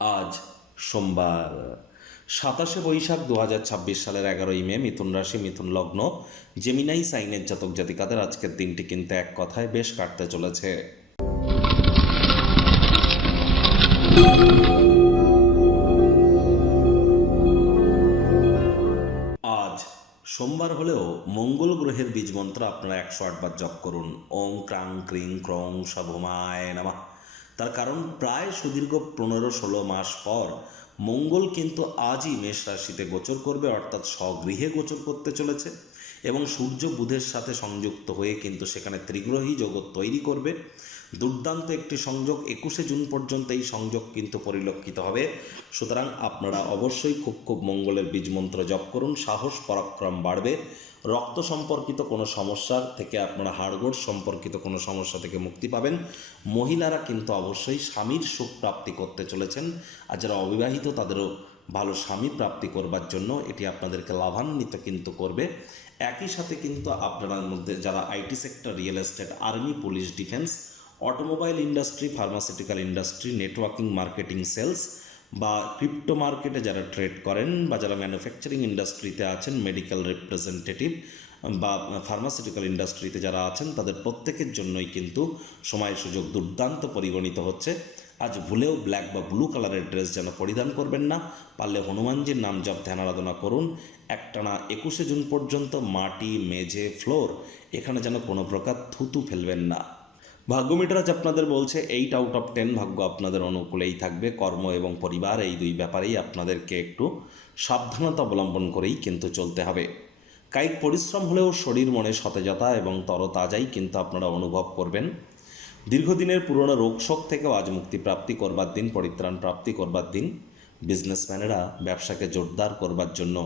আজ সোমবার 27 বৈশাখ 2026 সালের 11ই মে, মিথুন রাশি, মিথুন লগ্ন, জেমিনাই সাইনের জাতক জাতিকাদের আজকের দিনটি কিন্তু এক কথায় বেশ কাটতে চলেছে। আজ সোমবার হলেও মঙ্গল গ্রহের বীজ মন্ত্র আপনারা 108 বার জপ করুন। ওং ক্রাং ক্রিং ক্রং সভমায় নমঃ। তার কারণ প্রায় সুদীর্ঘ 15-16 মাস পর মঙ্গল কিন্তু আজই মেষ রাশিতে গোচর করবে, অর্থাৎ স্বগৃহে গোচর করতে চলেছে এবং সূর্য বুধের সাথে সংযুক্ত হয়ে কিন্তু সেখানে ত্রিগ্রহী জগৎ তৈরি করবে। দুর্দান্ত একটি সংযোগ, 21শে জুন পর্যন্ত এই সংযোগ কিন্তু পরিলক্ষিত হবে। সুতরাং আপনারা অবশ্যই খুব মঙ্গলের বীজমন্ত্র জপ করুন, সাহস পরাক্রম বাড়বে। রক্ত সম্পর্কিত কোনো সমস্যা থেকে আপনারা, হাড়গোড় সম্পর্কিত কোনো সমস্যা থেকে মুক্তি পাবেন। মহিলারা কিন্তু অবশ্যই স্বামীর সুখ প্রাপ্তি করতে চলেছেন, আর যারা অবিবাহিত তাদেরও ভালো স্বামী প্রাপ্তি করবার জন্য এটি আপনাদেরকে লাভান্বিত কিন্তু করবে। একই সাথে কিন্তু আপনার মধ্যে যারা IT sector, real estate, army, police, defence, automobile industry, pharmaceutical industry, networking, marketing, sales বা ক্রিপ্টো মার্কেটে যারা ট্রেড করেন বা যারা ম্যানুফ্যাকচারিং ইন্ডাস্ট্রিতে আছেন, মেডিকেল রিপ্রেজেন্টেটিভ বা ফার্মাসিউটিক্যাল ইন্ডাস্ট্রিতে যারা আছেন, তাদের প্রত্যেকের জন্যই কিন্তু সময় সুযোগ দুর্দান্ত পরিগণিত হচ্ছে। আজ ভুলেও ব্ল্যাক বা ব্লু কালারের ড্রেস যেন পরিধান করবেন না। পারলে হনুমানজির নাম জপ ধ্যান আরাধনা করুন। একটানা 21শে জুন পর্যন্ত মাটি, মেঝে, ফ্লোর এখানে যেন কোনো প্রকার থুতু ফেলবেন না। ভাগ্য মিটার আজ আপনাদের বলছে 8 আউট অফ 10 ভাগ্য আপনাদের অনুকূলেই থাকবে। কর্ম এবং পরিবার এই দুই ব্যাপারেই আপনাদেরকে একটু সাবধানতা অবলম্বন করেই কিন্তু চলতে হবে। কায়িক পরিশ্রম হলেও শরীর মনে সতেজতা এবং তরতাজাই কিন্তু আপনারা অনুভব করবেন। দীর্ঘদিনের পুরনো রোগশোক থেকেও আজ মুক্তি প্রাপ্তি করবার দিন, পরিত্রাণ প্রাপ্তি করবার দিন। বিজনেসম্যানেরা ব্যবসাকে জোরদার করবার জন্য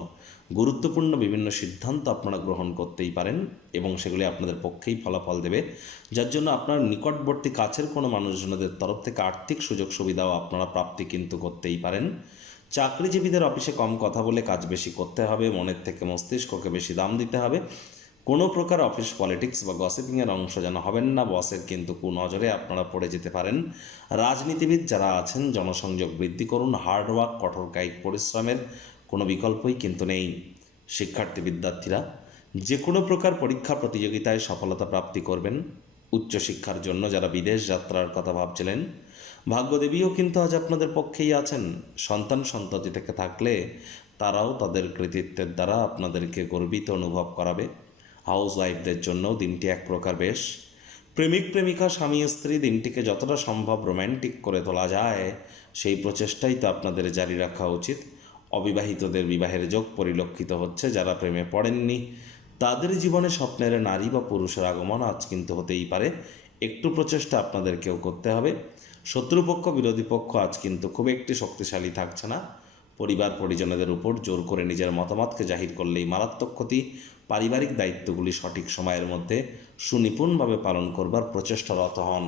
গুরুত্বপূর্ণ বিভিন্ন সিদ্ধান্ত আপনারা গ্রহণ করতেই পারেন এবং সেগুলি আপনাদের পক্ষেই ফলাফল দেবে, যার জন্য আপনার নিকটবর্তী কাছের কোনো মানুষজনদের তরফ থেকে আর্থিক সুযোগ সুবিধাও আপনারা প্রাপ্তি কিন্তু করতেই পারেন। চাকরিজীবীদের অফিসে কম কথা বলে কাজ বেশি করতে হবে, মনের থেকে মস্তিষ্ককে বেশি দাম দিতে হবে। কোনো প্রকার অফিস পলিটিক্স বা গসিপিংয়ের অংশ যেন হবেন না, বসের কিন্তু কুনজরে আপনারা পড়ে যেতে পারেন। রাজনীতিবিদ যারা আছেন, জনসংযোগ বৃদ্ধি করুন। হার্ডওয়ার্ক, কঠোর কায়িক পরিশ্রমের কোনো বিকল্পই কিন্তু নেই। শিক্ষার্থী বিদ্যার্থীরা যে কোনো প্রকার পরীক্ষা প্রতিযোগিতায় সফলতা প্রাপ্তি করবেন। উচ্চশিক্ষার জন্য যারা বিদেশ যাত্রার কথা ভাবছিলেন, ভাগ্যদেবীও কিন্তু আজ আপনাদের পক্ষেই আছেন। সন্তান সন্ততি থেকে থাকলে তারাও তাদের কৃতিত্বের দ্বারা আপনাদেরকে গর্বিত অনুভব করাবে। হাউস ওয়াইফদের জন্যও দিনটি এক প্রকার বেশ। প্রেমিক প্রেমিকা, স্বামী স্ত্রী দিনটিকে যতটা সম্ভব রোম্যান্টিক করে তোলা যায় সেই প্রচেষ্টাই তো আপনাদের জারি রাখা উচিত। অবিবাহিতদের বিবাহের যোগ পরিলক্ষিত হচ্ছে। যারা প্রেমে পড়েননি তাদের জীবনে স্বপ্নের নারী বা পুরুষের আগমন আজ কিন্তু হতেই পারে। একটু প্রচেষ্টা আপনাদেরকেও করতে হবে। শত্রুপক্ষ, বিরোধী পক্ষ আজ কিন্তু খুব একটি শক্তিশালী থাকছে না। পরিবার পরিজনদের উপর জোর করে নিজের মতামতকে জাহির করলেই মারাত্মক ক্ষতি। পারিবারিক দায়িত্বগুলি সঠিক সময়ের মধ্যে সুনিপুণভাবে পালন করবার প্রচেষ্টারত হন।